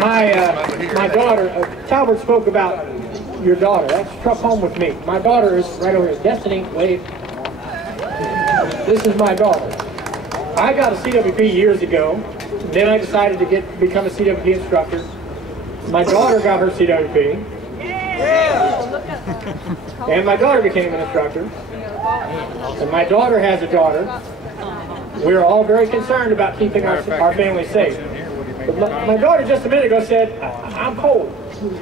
My daughter, Talbert spoke about your daughter. That's struck home with me. My daughter is right over here. Destiny, wave. This is my daughter. I got a CWP years ago. Then I decided to become a CWP instructor. My daughter got her CWP. And my daughter became an instructor. And my daughter has a daughter. We're all very concerned about keeping our family safe. But my daughter just a minute ago said, I'm cold.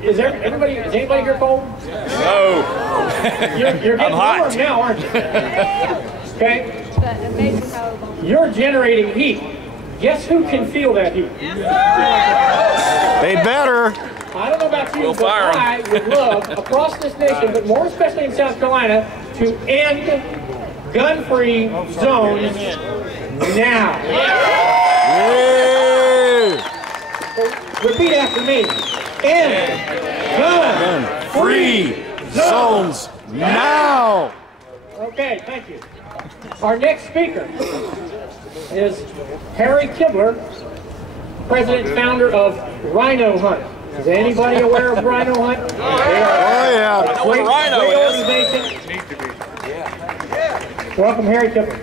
Is anybody here cold? No. You're getting warm now, aren't you? Okay? You're generating heat. Guess who can feel that heat? They better. I don't know about you, but I would love, across this nation, but more especially in South Carolina, to end gun-free zones now. Repeat after me. End gun-free zones now. Okay, thank you. Our next speaker is Harry Kibler, president and founder of Rhino Hunt. Is anybody aware of Rhino Hunt? Oh yeah. I know what a rhino is. Organization. Welcome, Harry Kibler.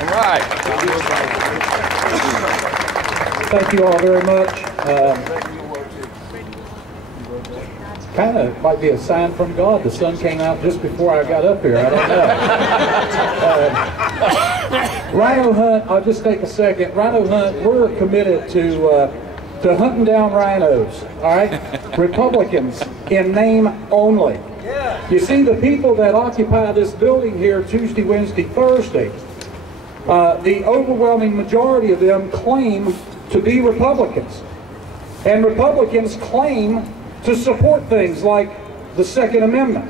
All right. Thank you all very much. Kind of might be a sign from God. The sun came out just before I got up here. I don't know. Rhino Hunt, I'll just take a second. Rhino Hunt, we're committed to hunting down rhinos, all right? Republicans in name only. You see, the people that occupy this building here Tuesday, Wednesday, Thursday, the overwhelming majority of them claim to be Republicans. And Republicans claim to support things like the Second Amendment,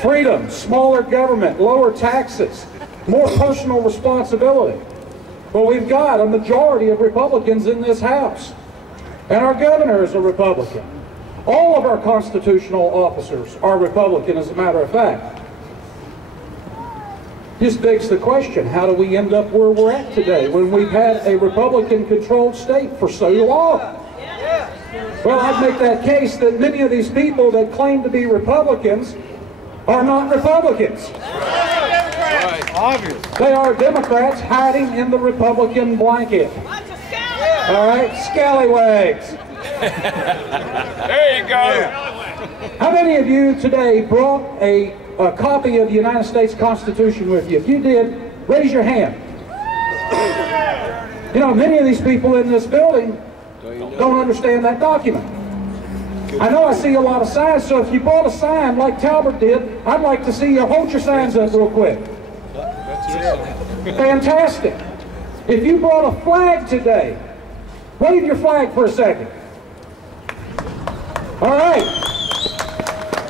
freedom, smaller government, lower taxes, more personal responsibility. Well, we've got a majority of Republicans in this House. And our governor is a Republican. All of our constitutional officers are Republican, as a matter of fact. This begs the question, how do we end up where we're at today when we've had a Republican-controlled state for so long? Well, I'd make that case that many of these people that claim to be Republicans are not Republicans. They are Democrats hiding in the Republican blanket. All right, scallywags. There you go. How many of you today brought a copy of the United States Constitution with you? If you did, raise your hand. You know, many of these people in this building don't understand that document. I know I see a lot of signs, so if you brought a sign like Talbert did, I'd like to see you hold your signs up real quick. Fantastic. If you brought a flag today, wave your flag for a second. All right.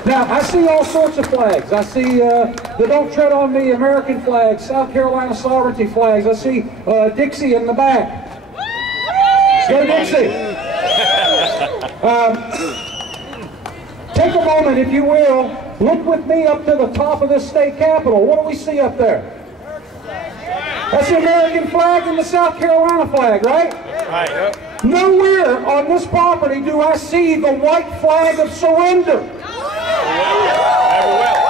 Now, I see all sorts of flags. I see the Don't Tread on Me American flags, South Carolina sovereignty flags. I see Dixie in the back. Go Dixie. Take a moment, if you will. Look with me up to the top of this state capitol. What do we see up there? That's the American flag and the South Carolina flag, right? Right. Nowhere on this property do I see the white flag of surrender.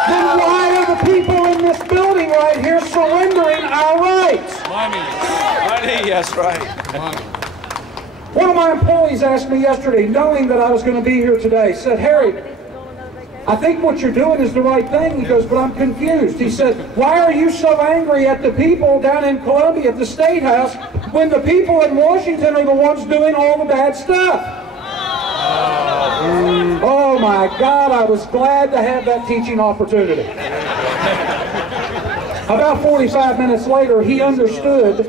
Then why are the people in this building right here surrendering our rights? Money. Money, that's right. Money. One of my employees asked me yesterday, knowing that I was going to be here today, said, Harry, I think what you're doing is the right thing. He goes, but I'm confused. He said, why are you so angry at the people down in Columbia at the State House when the people in Washington are the ones doing all the bad stuff? Oh my God, I was glad to have that teaching opportunity. About 45 minutes later, he understood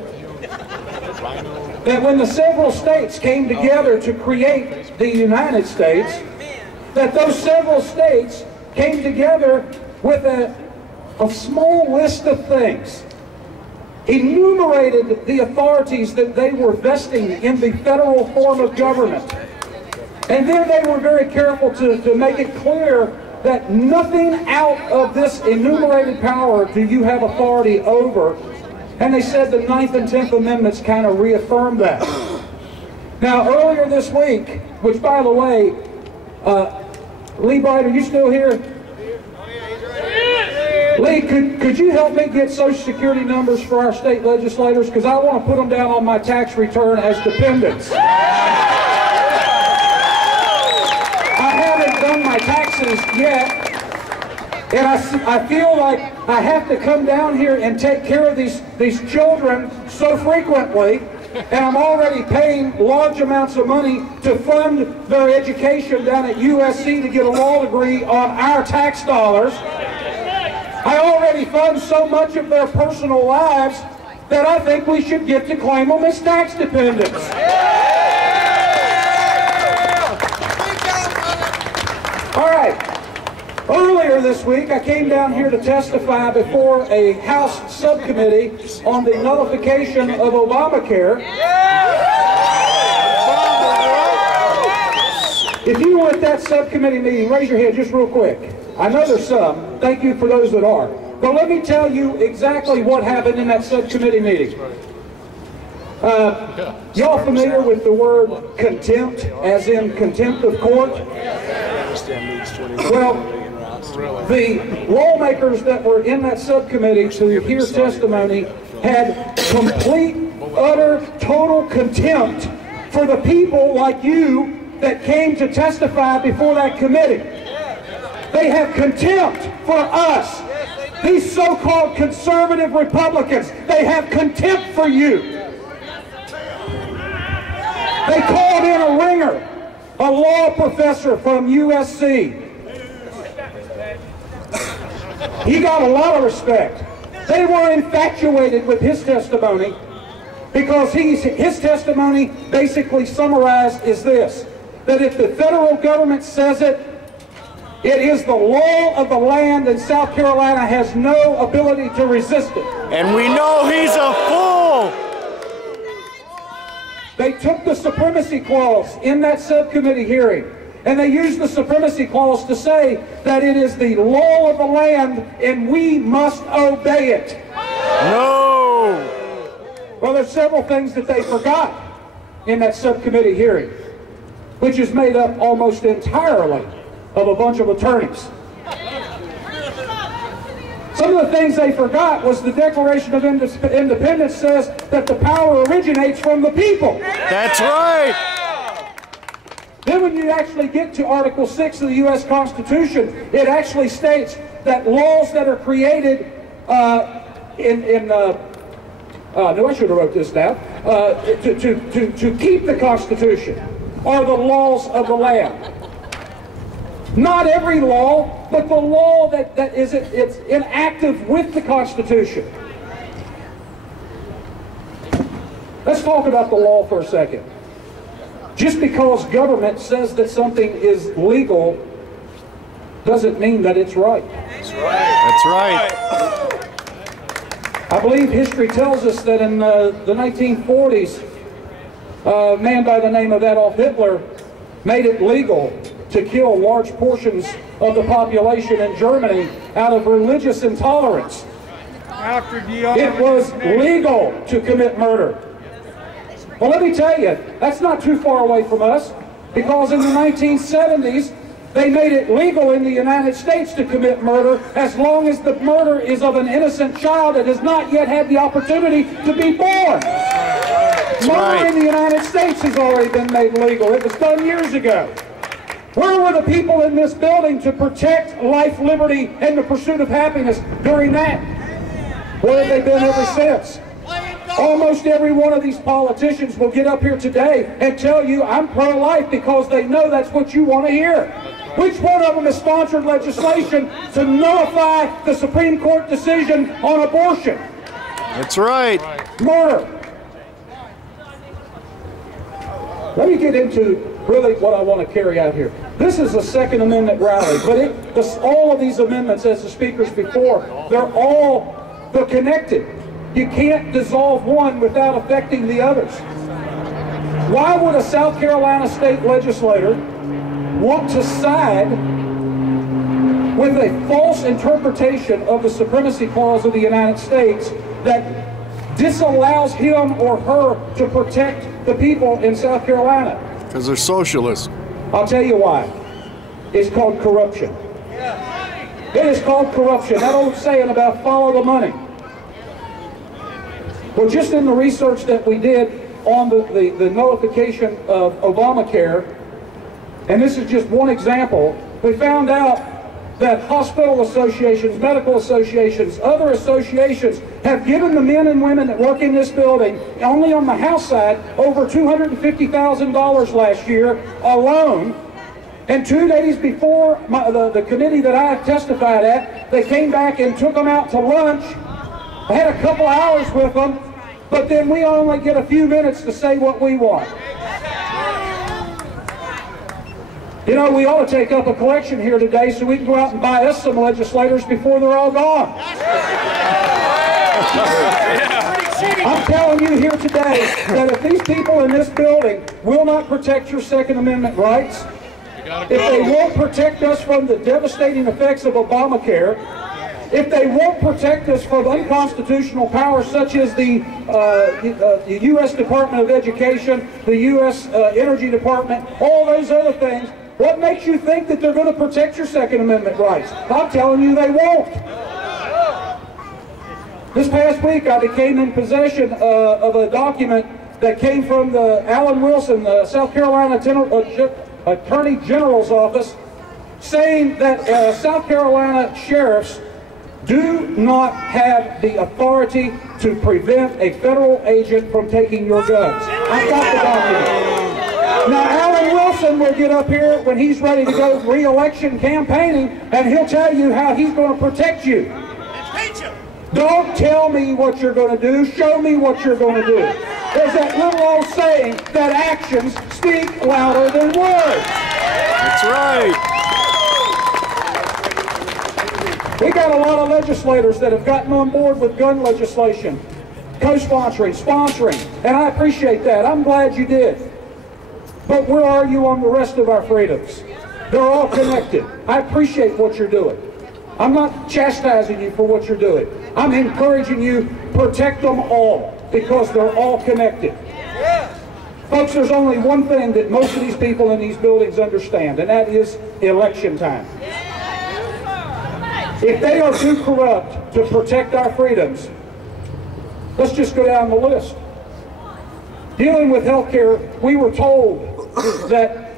that when the several states came together to create the United States, that those several states came together with a small list of things, enumerated the authorities that they were vesting in the federal form of government. And then they were very careful to make it clear that nothing out of this enumerated power do you have authority over. And they said the 9th and 10th Amendments kind of reaffirmed that. Now, earlier this week, which by the way, Lee Bright, are you still here? Lee, could you help me get Social Security numbers for our state legislators? Because I want to put them down on my tax return as dependents. I haven't done my taxes yet, and I feel like I have to come down here and take care of these children so frequently, and I'm already paying large amounts of money to fund their education down at USC to get a law degree on our tax dollars. I already fund so much of their personal lives that I think we should get to claim them as tax dependents. All right. Earlier this week, I came down here to testify before a House subcommittee on the nullification of Obamacare. If you were at that subcommittee meeting, raise your hand just real quick. I know there's some. Thank you for those that are. But let me tell you exactly what happened in that subcommittee meeting. Y'all familiar with the word contempt, as in contempt of court? Well, the lawmakers that were in that subcommittee to hear testimony had complete, utter, total contempt for the people like you that came to testify before that committee. They have contempt for us. These so-called conservative Republicans, they have contempt for you. They called in a ringer, a law professor from USC. He got a lot of respect. They were infatuated with his testimony because his testimony basically summarized is this, that if the federal government says it, it is the law of the land, and South Carolina has no ability to resist it. And we know he's a fool. They took the supremacy clause in that subcommittee hearing, and they used the supremacy clause to say that it is the law of the land and we must obey it. No. Well, there's several things that they forgot in that subcommittee hearing, which is made up almost entirely of a bunch of attorneys. Some of the things they forgot was the Declaration of Independence says that the power originates from the people. That's right. Then when you actually get to Article 6 of the U.S. Constitution, it actually states that laws that are created no, I should have wrote this down, to keep the Constitution are the laws of the land. Not every law, but the law that is it's inactive with the Constitution. Let's talk about the law for a second. Just because government says that something is legal doesn't mean that it's right. That's right. That's right. I believe history tells us that in the 1940s, a man by the name of Adolf Hitler made it legal to kill large portions of the population in Germany out of religious intolerance. It was legal to commit murder. Well, let me tell you, that's not too far away from us, because in the 1970s, they made it legal in the United States to commit murder as long as the murder is of an innocent child that has not yet had the opportunity to be born. Murder in the United States has already been made legal. It was done years ago. Where were the people in this building to protect life, liberty, and the pursuit of happiness during that? Where have they been ever since? Almost every one of these politicians will get up here today and tell you, I'm pro-life, because they know that's what you want to hear. Which one of them has sponsored legislation to nullify the Supreme Court decision on abortion? That's right. Murder. Let me get into really what I want to carry out here. This is a Second Amendment rally, but all of these amendments, as the speakers before, they're connected. You can't dissolve one without affecting the others. Why would a South Carolina state legislator want to side with a false interpretation of the Supremacy Clause of the United States that disallows him or her to protect the people in South Carolina? Because they're socialists. I'll tell you why. It's called corruption. It is called corruption. That old saying about follow the money. Well, just in the research that we did on the nullification of Obamacare, and this is just one example, we found out that hospital associations, medical associations, other associations have given the men and women that work in this building, only on the House side, over $250,000 last year alone. And 2 days before the committee that I testified at, they came back and took them out to lunch. I had a couple hours with them, but then we only get a few minutes to say what we want. You know, we ought to take up a collection here today so we can go out and buy us some legislators before they're all gone. I'm telling you here today that if these people in this building will not protect your Second Amendment rights, if they won't protect us from the devastating effects of Obamacare, if they won't protect us from unconstitutional powers such as the U.S. Department of Education, the U.S. Energy Department, all those other things, what makes you think that they're going to protect your Second Amendment rights? I'm telling you they won't. This past week I became in possession of a document that came from the Alan Wilson, the South Carolina Attorney General's office, saying that South Carolina sheriffs do not have the authority to prevent a federal agent from taking your guns. I've got the document. Now, Alan Wilson will get up here when he's ready to go re-election campaigning, and he'll tell you how he's going to protect you. Don't tell me what you're going to do. Show me what you're going to do. There's that little old saying that actions speak louder than words. That's right. We got a lot of legislators that have gotten on board with gun legislation, co-sponsoring, sponsoring, and I appreciate that. I'm glad you did. But where are you on the rest of our freedoms? They're all connected. I appreciate what you're doing. I'm not chastising you for what you're doing. I'm encouraging you, protect them all, because they're all connected. Folks, there's only one thing that most of these people in these buildings understand, and that is election time. If they are too corrupt to protect our freedoms, let's just go down the list. Dealing with health care, we were told that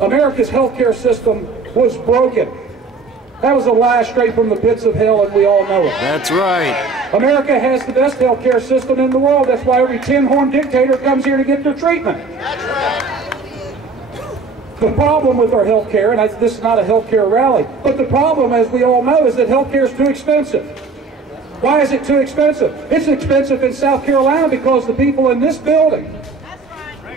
America's health care system was broken. That was a lie straight from the pits of hell, and we all know it. That's right. America has the best health care system in the world. That's why every tin-horn dictator comes here to get their treatment. That's right. The problem with our health care, and this is not a health care rally, but the problem, as we all know, is that health care is too expensive. Why is it too expensive? It's expensive in South Carolina because the people in this building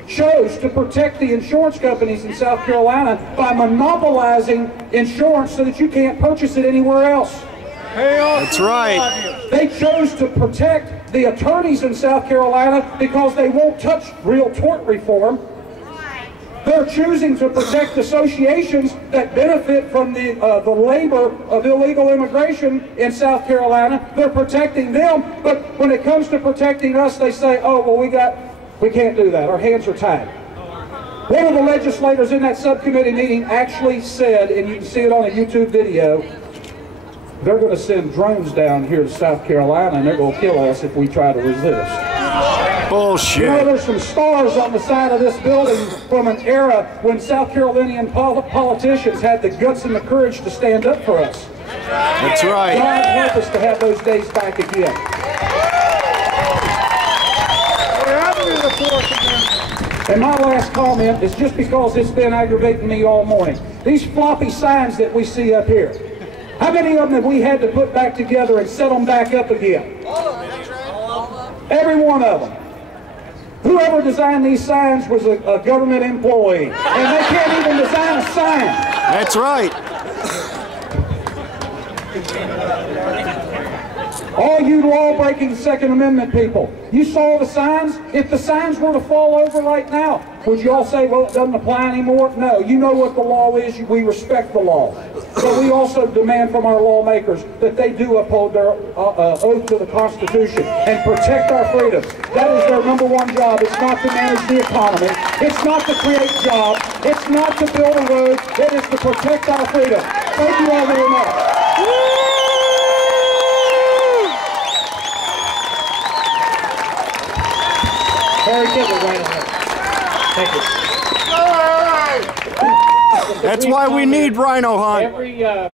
chose to protect the insurance companies in South Carolina by monopolizing insurance so that you can't purchase it anywhere else. That's right. They chose to protect the attorneys in South Carolina because they won't touch real tort reform. They're choosing to protect associations that benefit from the labor of illegal immigration in South Carolina. They're protecting them, but when it comes to protecting us, they say, oh, well, we can't do that. Our hands are tied. One of the legislators in that subcommittee meeting actually said, and you can see it on a YouTube video, they're going to send drones down here to South Carolina and they're going to kill us if we try to resist. Bullshit. You know, there's some stars on the side of this building from an era when South Carolinian politicians had the guts and the courage to stand up for us. That's right. God help us to have those days back again. And my last comment is just because it's been aggravating me all morning. These floppy signs that we see up here, how many of them have we had to put back together and set them back up again? Every one of them. Whoever designed these signs was a government employee, and they can't even design a sign. That's right. All you law-breaking Second Amendment people, you saw the signs? If the signs were to fall over right now, Would you all say, well, it doesn't apply anymore? No, you know what the law is. We respect the law. So we also demand from our lawmakers that they do uphold their oath to the Constitution and protect our freedoms. That is their #1 job. It's not to manage the economy. It's not to create jobs. It's not to build a road. It is to protect our freedom. Thank you all very much. Harry Kibler, right on. Thank you. That's why we need Rhino Hunt. Every